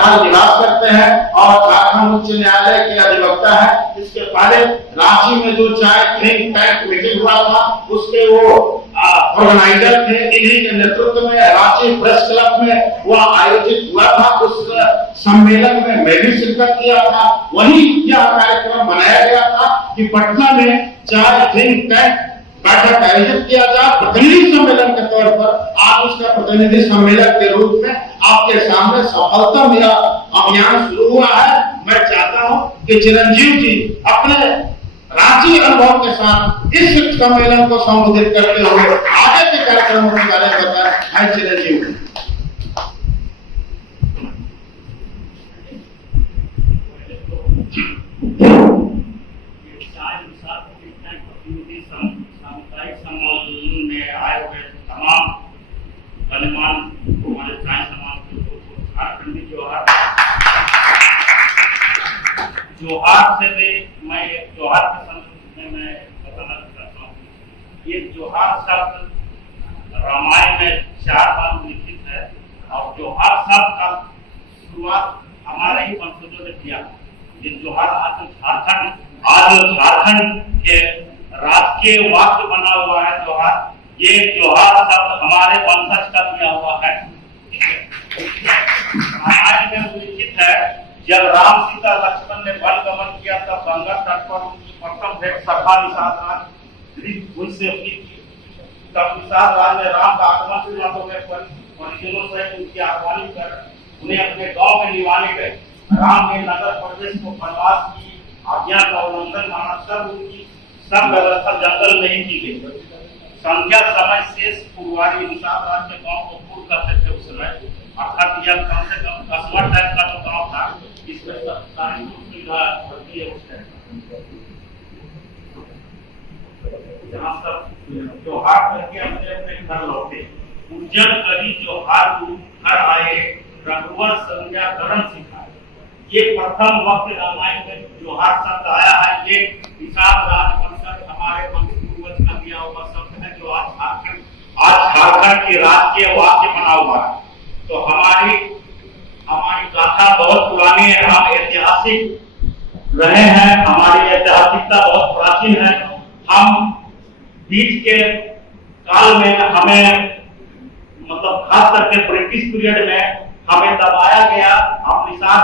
फिलहाल निवास करते हैं और झारखंड उच्च न्यायालय के अधिवक्ता है। इसके पहले रांची में जो चाय थिंक टैंक मीटिंग हुआ था उसके वो ऑर्गेनाइजर थे। इन्हीं के नेतृत्व में रांची प्रेस क्लब में वह आयोजित हुआ था। उस सम्मेलन में मैं भी शिरकत किया था। वहीं यह कार्यक्रम बनाया गया था कि पटना में चाय थिंक टैंक बैठक आयोजित किया जाए प्रतिनिधि सम्मेलन के तौर पर। आज उसका प्रतिनिधि सम्मेलन के रूप में आपके सामने सफलता मेरा अभियान शुरू हुआ है। मैं चाहता हूं कि चिरंजीव जी अपने रांची अनुभव के साथ इस सम्मेलन को संबोधित करते हुए आगे के कार्यक्रमों के बारे में बताएं। चिरंजीव जी। में आए हुए तमाम गणमान्य हमारे चाय समाज के झारखंडी जोहार से भी मैं एक जोहार के संदर्भ में मैं बताना चाहता हूँ। ये जोहार शब्द रामायण में 4 बार लिखित है और जोहार शब्द का शुरुआत हमारे ही वंशजों ने किया। ये जोहार आज झारखंड के राजकीय वाक्य बना हुआ है जोहार। ये जोहार शब्द हमारे वंशज का दिया हुआ है। रामायण में उल्लिखित है जब राम सीता लक्ष्मण ने वन गमन किया तब गंगा तट पर उनकी प्रथम भेंट सभा निषाद राज उनसे हुई थी। तब निषाद राज ने राम का आगमन सुना तो वे परिजनों से उनकी आह्वानी कर उन्हें अपने गांव में निवाने गए। राम ने नगर प्रदेश को वनवास की आज्ञा का उल्लंघन माना तब उनकी सब व्यवस्था जंगल में ही की गई। संध्या समय शेष पुरवारी निषाद राज के गांव को पूर्ण करते थे उस समय। अर्थात यह कम से कम कस्बा टाइप का जो गांव था इसमें सारी सुविधा होती है उस टाइम। जहाँ सब त्योहार करके अपने अपने घर लौटे। उज्जैन करी त्योहार घर आए रघुवर संज्ञा करण सिखाए। ये प्रथम वक्त रामायण में त्योहार शब्द आया है। ये निषाद राज वंशज हमारे पूर्वज का दिया हुआ शब्द है जो आज झारखंड के राजकीय वाक्य बना हुआ है। तो हमारी गाथा बहुत पुरानी है। हम ऐतिहासिक रहे हैं। हमारी ऐतिहासिकता बहुत प्राचीन है। हम बीच के काल में हमें मतलब खास करके ब्रिटिश पीरियड में हमें दबाया गया। हम निषाद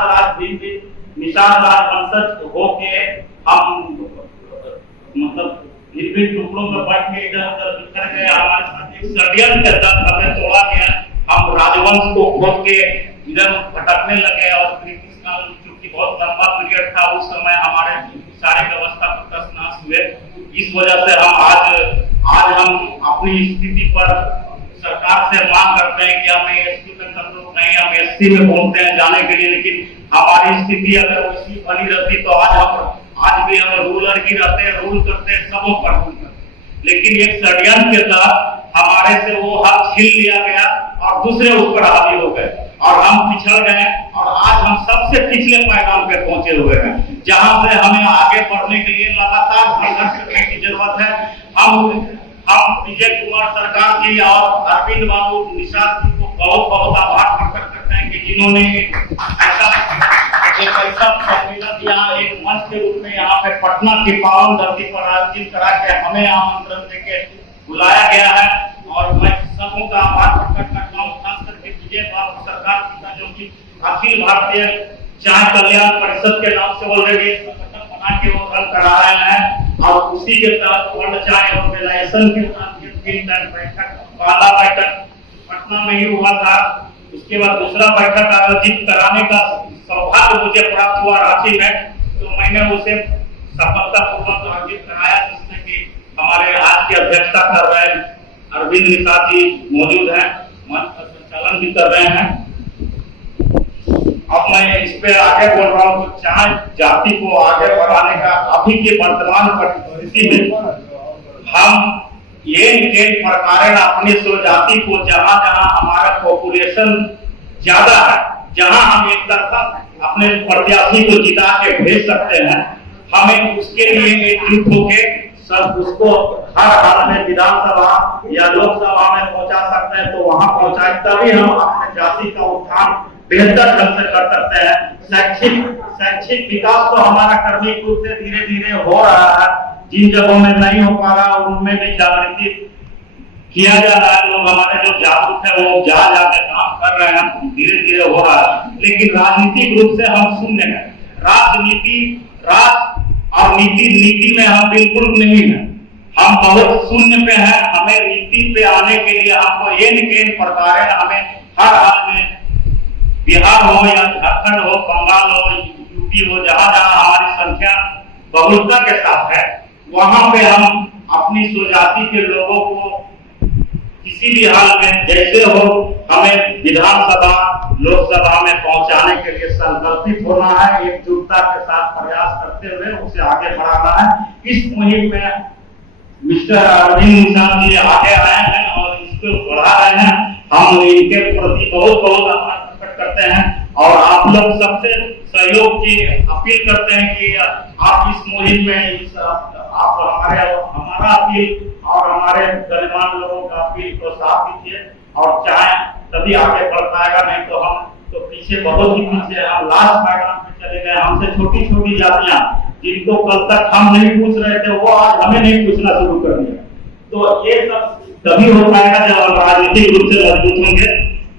राज वंशज होके हम मतलब भिन्न टुकड़ों में बांट के इधर उधर बिखर गए। हमारे साथ एक षड्यंत्र के तहत हमें तोड़ा गया। हम राजवंश को खोद के इधर भटकने लगे और ब्रिटिश काल चूंकि बहुत लंबा पीरियड था उस समय हमारे सारे व्यवस्था पर तहस हुए। इस वजह से हम आज अपनी स्थिति पर सरकार से मांग करते हैं कि हमें एसटी में संतोष नहीं, हम एससी में बोलते हैं जाने के लिए। लेकिन हमारी स्थिति अगर वैसी बनी रहती तो आज भी हम रूलर की रहते हैं, रूल करते हैं, सबों पर रूल करते हैं। लेकिन एक षड्यंत्र के तहत हमारे से वो हक छीन लिया गया और दूसरे उस पर हावी हो गए और हम पिछड़ गए और आज हम सबसे पिछले पैगाम पे पहुंचे हुए हैं। जहां से हमें आगे बढ़ने के लिए लगातार संघर्ष करने की जरूरत है। हम विजय कुमार सरकार जी और अरविंद बाबू निषाद जी को बहुत बहुत आभार प्रकट करते हैं कि जिन्होंने ऐसा सम्मेलन यहाँ एक मंच के रूप में यहाँ पे पटना की पावन धरती पर आयोजित करा के हमें आमंत्रण देके बुलाया गया है। और मैं सबों का आभार प्रकट करता हूँ, खास करके विजय बाबू सरकार जी का जो कि अखिल भारतीय चाय कल्याण परिषद के नाम से ऑलरेडी संगठन बना के वो रन करा रहे हैं। और उसी के तहत वर्ल्ड चाय ऑर्गेनाइजेशन के बैठक पहला बैठक पटना में ही हुआ था। उसके बाद दूसरा बैठक आयोजित कराने का सौभाग्य मुझे प्राप्त हुआ रांची में। तो मैंने उसे सफलतापूर्वक आयोजित कराया जिसमें कि हमारे आज की अध्यक्षता कर रहे अरविंद निषाद जी मौजूद हैं, मंच का संचालन भी कर रहे हैं। अब मैं इस पे आगे बोल रहा हूँ तो चाय जाति को आगे बढ़ाने का अभी के वर्तमान परिस्थिति में हम ये प्रकार अपनी स्वजाति को जहाँ जहाँ हमारा पॉपुलेशन ज्यादा है, जहाँ हम एक तरफा अपने प्रत्याशी को जिता के भेज सकते हैं, हमें उसके लिए एकजुट होके सब उसको हर हाल में विधानसभा या लोकसभा में पहुंचा सकते हैं तो वहां पहुंचाए, तभी हम अपने जाति का उत्थान बेहतर ढंग से कर सकते हैं। शैक्षिक विकास तो हमारा क्रमिक रूप से धीरे धीरे हो रहा है। जिन जगहों में नहीं हो पा रहा उनमें भी जागृति किया जा रहा है। लोग हमारे जो जागरूक है वो जा जाकर काम कर रहे हैं, धीरे धीरे हो रहा है। लेकिन राजनीतिक रूप से हम शून्य हैं। राष्ट्र और नीति में हम बिल्कुल नहीं है। हम बहुत शून्य पे हैं। हमें नीति पे आने के लिए हमको एन प्रकार है। हमें हर हाल में बिहार हो या झारखंड हो, बंगाल हो, यूपी हो, जहां जहां हमारी संख्या बहुलता के साथ है, वहां पे हम अपनी स्वजाति के लोगों को किसी भी हाल में जैसे हो हमें विधानसभा लोकसभा में पहुंचाने के लिए संकल्पित होना है। एकजुटता के साथ प्रयास करते हुए उसे आगे बढ़ाना है। इस मुहिम में मिस्टर अरविंद निषाद जी आगे आए हैं और इसको बढ़ा रहे हैं। हम इनके प्रति बहुत बहुत आभार प्रकट करते हैं और आप लोग सबसे सहयोग की अपील करते हैं कि आप इस मुहिम में आप हमारा अपील और हमारे गणमान्य लोगों का अपील को साथ दीजिए और चाहे तभी आगे बढ़ पाएगा, नहीं तो हम तो पीछे बहुत ही पीछे हम लास्ट मैदान पे चले गए। हमसे छोटी छोटी जातियां जिनको कल तक हम नहीं पूछ रहे थे वो आज हमें नहीं पूछना शुरू कर दिया। तो ये सब तभी हो पाएगा जब हम राजनीतिक रूप से मजबूत होंगे।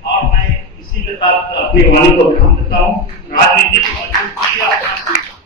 और मैं इसी के साथ अपनी वाणी को ध्यान देता हूँ। राजनीतिक मजबूत